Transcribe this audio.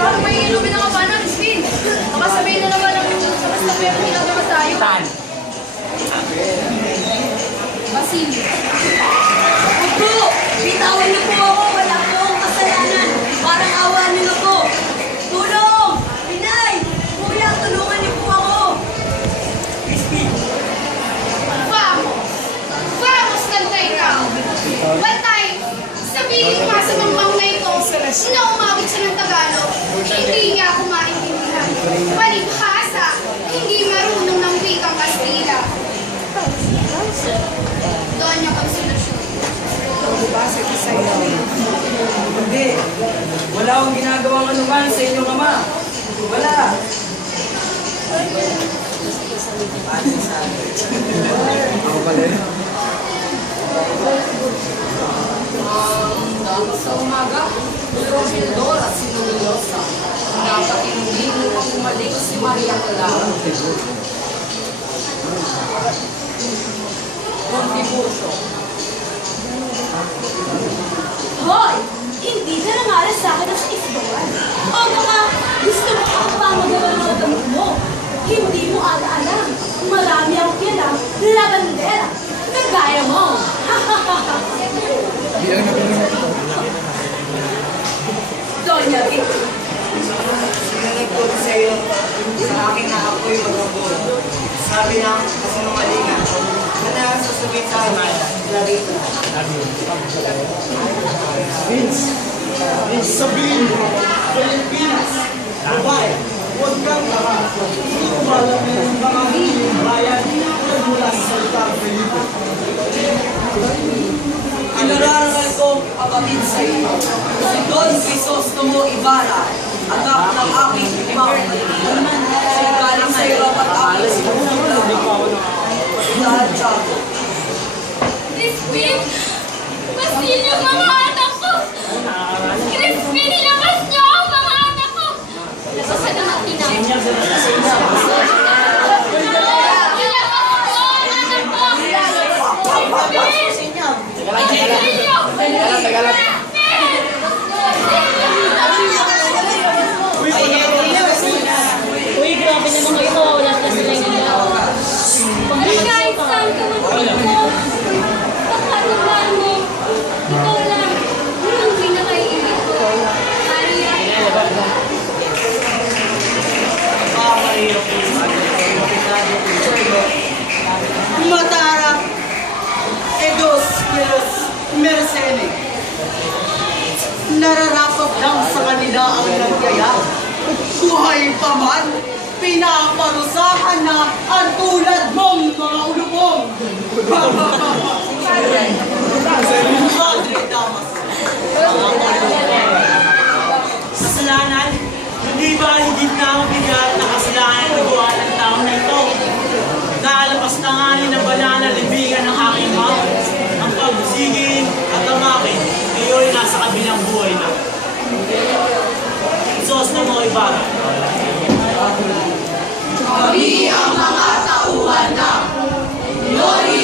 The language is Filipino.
Parang may inumin na nga ba na, Miss Vin? Baka sabihin na naman ang sa basta pero ginagawa tayo. Saan? Basilio. Opo! Bitawan niyo po ako! Wala po akong kasalanan! Parang awa niyo po! Tulong! Pinay! Kuya, tulungan niyo po ako! Vamos! Vamos, kanta ikaw! Bantay! Sabihin mo nga sa mamang na ito na umabot siya ng Tagalog, hindi niya ako maintindihan. Palibhasa, hindi marunong ng wikang Kastila. Doon niya konsolasyon. Basa ko sa'yo. Hindi. Wala akong ginagawang anuman sa inyong ama. Wala. Ako pala eh. Dapat sa umaga, Rosildor at si Numerosa. Dapat hindi upang bumalik si Maria Clara. Contributo. Hoy! Hindi ka nangaral sa akin ang isdoran. O baka gusto mo ang pamagawa ng gamot mo. Hindi mo alam. Marami ang kilang labandera. Kagaya mo. Doña Vic. Sinunod ko sa'yo sa akin na ako'y magabot. Sabi ng kasinungalingan, na sasabihin sa akin, Clarita. Vince, sabihin mo, Pilipinas, babae, huwag kang lahat. Hindi ko malam ng mga hiling bayan mula sa salitang Felipe. Inararangal kong kapatid sa iyo. Si Don Crisostomo Ibarra, anak ng aking imam. Siya galing sa Europe at aking sinunod. Santiago. Crispin! Basilio, mga anak ko! Crispin, ilabas niyo ang mga anak ko! Labasan ang atina. Ilabas mo ang anak ko! Uy, grabe naman kayo. Wala na sila yung Kahit saan ka magpunta, pagkatuban mo, ikaw lang ang pinakaiibig ko. Maria. Matara, Edos, Kilos, Mercene. Nararapat lang sa kanila ang nagyaya. Buhay pa man, pinaparusahan na ang tulad mong mga ulupong. Padre Damas. Kasalanan? Hindi ba higit na ang bigat na kasalanan na gawa ng tao na ito? Nalapas na nga rin ang banal na libingan ng aking ama. Ang pagbusigin at ang akin, ngayon nasa kabilang buhay na. Sos na mga ibaga. Kami ang mga tauhan na. Glory